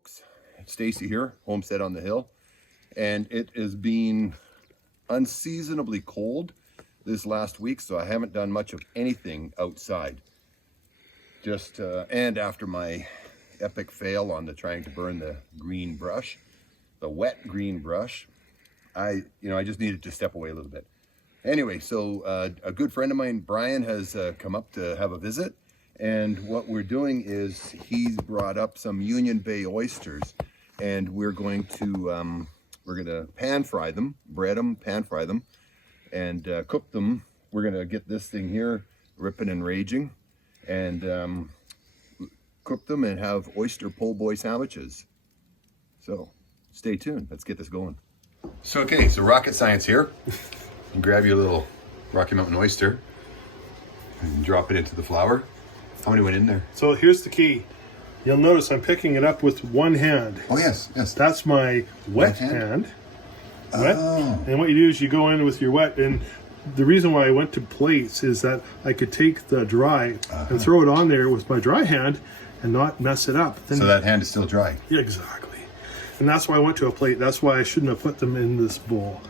folks, Stacy here, Homestead on the Hill, and it has been unseasonably cold this last week, so I haven't done much of anything outside. Just and after my epic fail on trying to burn the green brush, the wet green brush, I just needed to step away a little bit. Anyway, so a good friend of mine, Brian, has come up to have a visit. And what we're doing is he's brought up some Union Bay oysters, and we're going to pan fry them, bread them, pan fry them, and cook them. We're gonna get this thing here ripping and raging, and cook them and have oyster po' boy sandwiches. So stay tuned. Let's get this going. So rocket science here. And grab your little Rocky Mountain oyster and drop it into the flour. How many went in there? So here's the key. You'll notice I'm picking it up with one hand. Oh, yes. That's my wet hand. Wet. Oh. And what you do is you go in with your wet. And the reason why I went to plates is that I could take the dry and throw it on there with my dry hand and not mess it up. So that hand is still dry. Yeah, exactly. And that's why I went to a plate. That's why I shouldn't have put them in this bowl.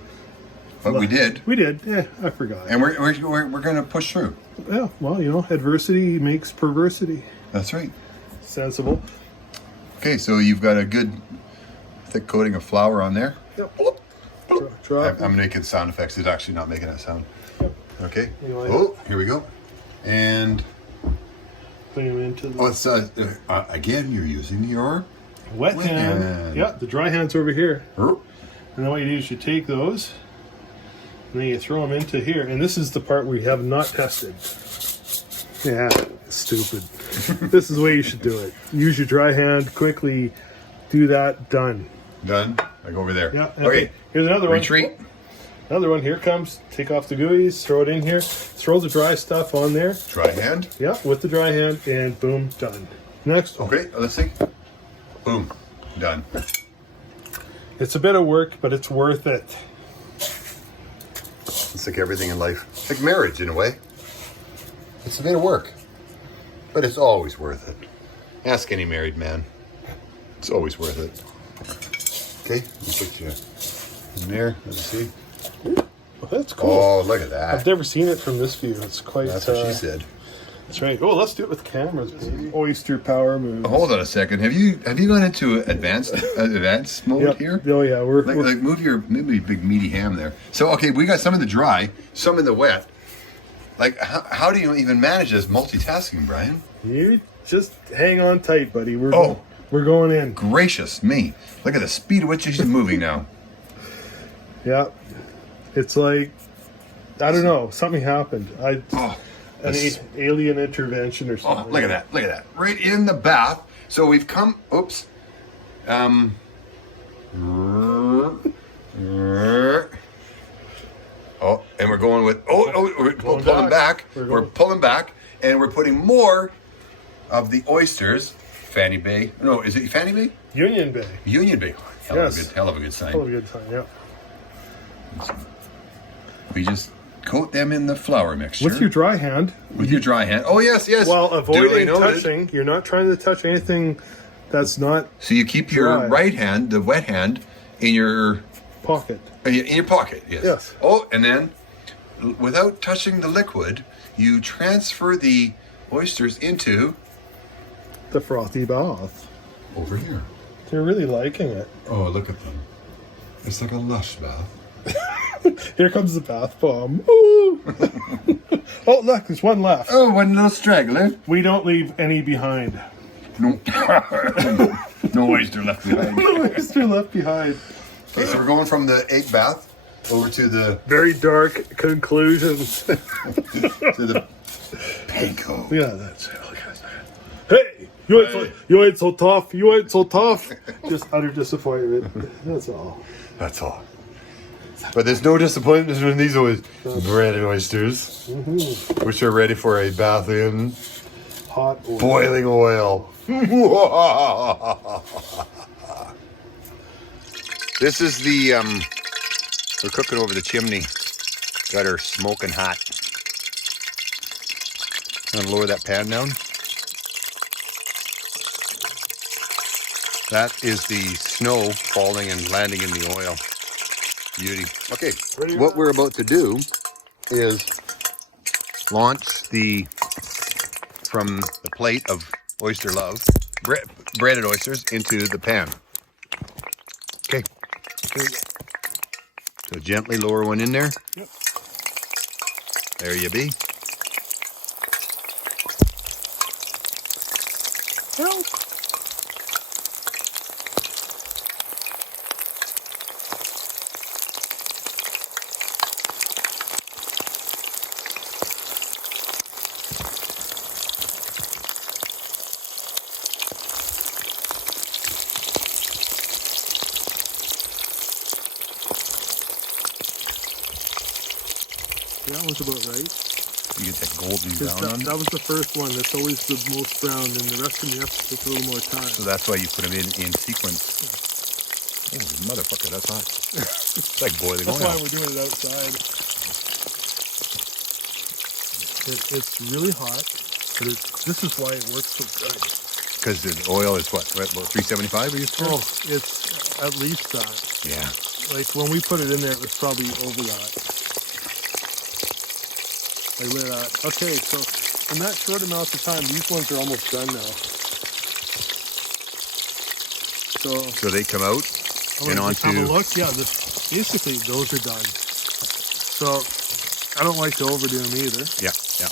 But we did. We did. Yeah, I forgot. And we're going to push through. Yeah, well, adversity makes perversity. That's right. Sensible. Okay, so you've got a good thick coating of flour on there. Yep. I'm making sound effects. It's actually not making that sound. Yep. Okay. Oh, here we go. And putting them into the... it's again, you're using your wet hand. Yeah, the dry hand's over here. And then what you do is you take those, and then you throw them into here. And this is the part we have not tested. Yeah, stupid. This is the way you should do it. Use your dry hand, quickly do that, done. Done? Like over there. Yeah. Okay. Here's another Retreat. one. Another one. Here it comes. Take off the gooeys, throw it in here. Throw the dry stuff on there. Dry hand? Yeah, with the dry hand, and boom, done. Next one. Okay, let's see. Boom. Done. It's a bit of work, but it's worth it. It's like everything in life. It's like marriage in a way. It's a bit of work, but it's always worth it. Ask any married man. It's always worth it. Okay, we'll put you in there. Let's see. Well, that's cool. Oh, look at that. I've never seen it from this view. It's quite... That's what she said. That's right. Oh, let's do it with cameras, baby. Oyster power moves. Hold on a second. Have you gone into advanced mode here? Oh yeah, we're like move your big meaty ham there. So okay, we got some in the dry, some in the wet. Like how do you even manage this multitasking, Brian? You just hang on tight, buddy. We're going in. Gracious me! Look at the speed at which she's moving now. Yeah, it's like I don't know. Something happened. An alien intervention or something. Oh, look at that. Look at that. Right in the bath. So we've come, oops. Oh, and we're going with, we're pulling back. We're pulling back, and we're putting more of the oysters. Fanny Bay. No, is it Fanny Bay? Union Bay. Union Bay. Hell of a good sign. Hell of a good sign, yeah. We just coat them in the flour mixture. With your dry hand. With your dry hand. Oh, yes. While avoiding touching. You're not trying to touch anything that's not So you keep your right hand, the wet hand, in your... pocket. In your pocket, yes. Yes. Oh, and then, without touching the liquid, you transfer the oysters into... the frothy bath. Over here. They're really liking it. Oh, look at them. It's like a lush bath. Here comes the bath bomb. Ooh. Oh, look, there's one left. Oh, one little straggler. We don't leave any behind. No. No oyster left behind. No oyster left behind. Okay, so we're going from the egg bath over to the... very dark conclusions. to the panko. Yeah, that's it. Look at that. Hey! You ain't so tough. You ain't so tough. Just utter disappointment. That's all. That's all. But there's no disappointment when these breaded oysters, which are ready for a bath in hot oil. Boiling oil. This is the, we're cooking over the chimney. Got her smoking hot. I'm gonna lower that pan down. That is the snow falling and landing in the oil. Beauty. Okay, what we're about to do is launch from the plate of oyster love, breaded oysters, into the pan. Okay. So gently lower one in there. Yep. There you be. Help. That was about right. You get that golden brown on That was the first one. That's always the most brown, and the rest of them you have to take a little more time. So that's why you put them in sequence. Oh, motherfucker, that's hot. It's like boiling oil. That's why we're doing it outside. It's really hot, but this is why it works so good. Because the oil is what, about 375 are you sure? Oh, it's at least that. Yeah. Like when we put it in there, it was probably over that. Like look at that. Okay, so in that short amount of time, these ones are almost done now. So they come out and onto... Have a look. Yeah, basically those are done. So I don't like to overdo them either. Yeah, yeah.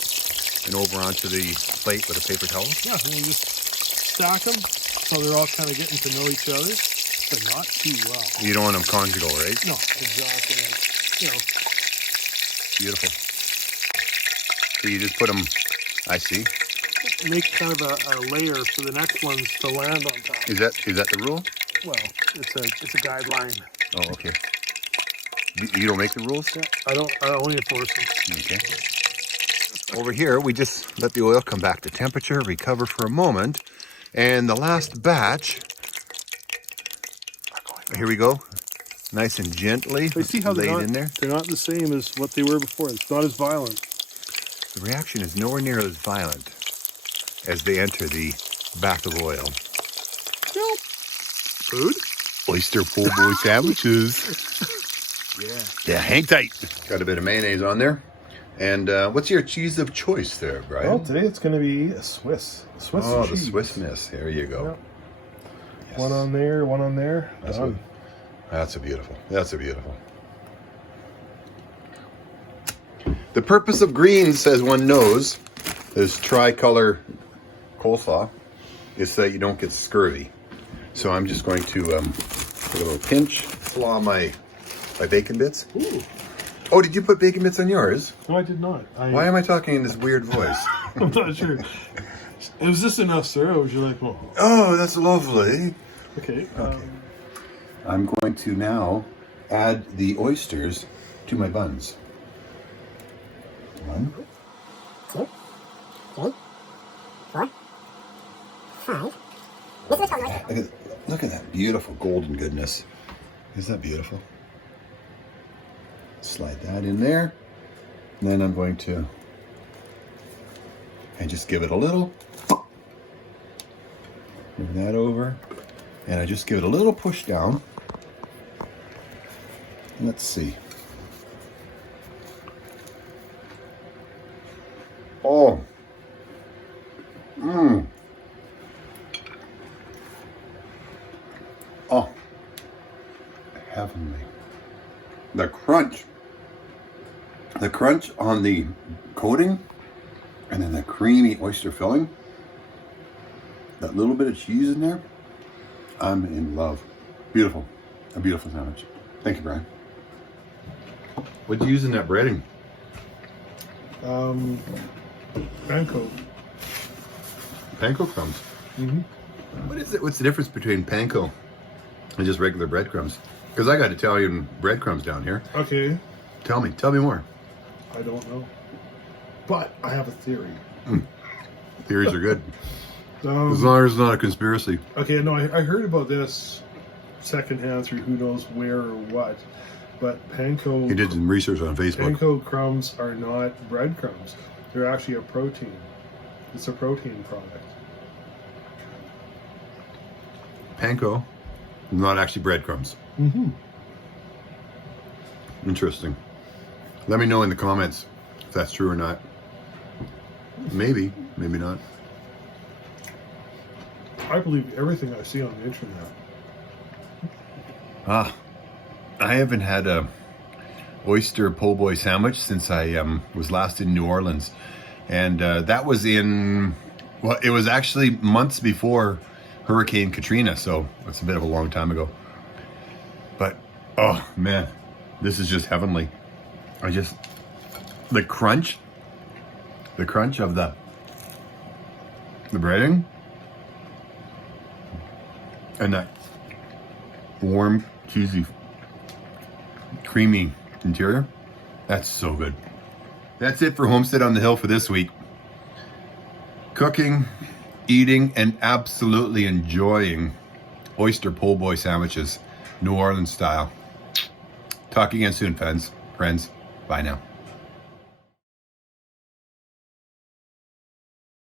And over onto the plate with a paper towel. Yeah, and you just stack them so they're all kind of getting to know each other, but not too well. You don't want them conjugal, right? No, exactly. You know. Beautiful. So you just put them, I see. Make kind of a layer for the next ones to land on top. Is that the rule? Well, it's a guideline. Oh, okay. You don't make the rules? Yeah, I only enforce them. Okay. Over here, we just let the oil come back to temperature, recover for a moment, and the last batch. Here we go. Nice and gently See how laid in there. They're not the same as what they were before. It's not as violent. The reaction is nowhere near as violent as they enter the bath of oil. Nope. Food? Oyster po' boy sandwiches. Yeah. Yeah, hang tight. Got a bit of mayonnaise on there. And what's your cheese of choice there, Brian? Well, today it's going to be a Swiss. Oh, cheese. the Swissness. There you go. Yeah. Yes. One on there, one on there. That's a beautiful. That's a beautiful. The purpose of green, says one knows, this tricolor coleslaw, is so that you don't get scurvy. So I'm just going to put a little pinch, flaw my bacon bits. Ooh. Oh, did you put bacon bits on yours? No, I did not. Why am I talking in this weird voice? I'm not sure. Was this enough, sir? Or was you like, well... Oh, that's lovely. Okay. I'm going to now add the oysters to my buns. One. Look at that beautiful golden goodness. Isn't that beautiful? Slide that in there. And then I'm going to just give it a little. Move that over. And I just give it a little push down. Let's see. Oh. Mmm. Oh. Heavenly. The crunch. The crunch on the coating, and then the creamy oyster filling. That little bit of cheese in there. I'm in love. Beautiful. A beautiful sandwich. Thank you, Brian. What'd you use in that breading? Panko. Panko crumbs. Mm-hmm. What is it? What's the difference between panko and just regular breadcrumbs? Because I got Italian breadcrumbs down here. Okay. Tell me more. I don't know. But I have a theory. Theories are good. As long as it's not a conspiracy. Okay, no, I heard about this secondhand through who knows where or what. But panko... You did some research on Facebook. Panko crumbs are not breadcrumbs. They're actually a protein. It's a protein product. panko, not actually breadcrumbs. Mm-hmm. Interesting. Let me know in the comments if that's true or not. Maybe, maybe not. I believe everything I see on the internet. I haven't had a oyster po' boy sandwich since I was last in New Orleans, and that was in, well, it was actually months before Hurricane Katrina, so that's a bit of a long time ago. But oh man, this is just heavenly. The crunch of the breading and that warm, cheesy, creamy interior. That's so good. That's it for Homestead on the Hill for this week. Cooking, eating, and absolutely enjoying oyster po' boy sandwiches, New Orleans style. Talk again soon, friends. Bye now.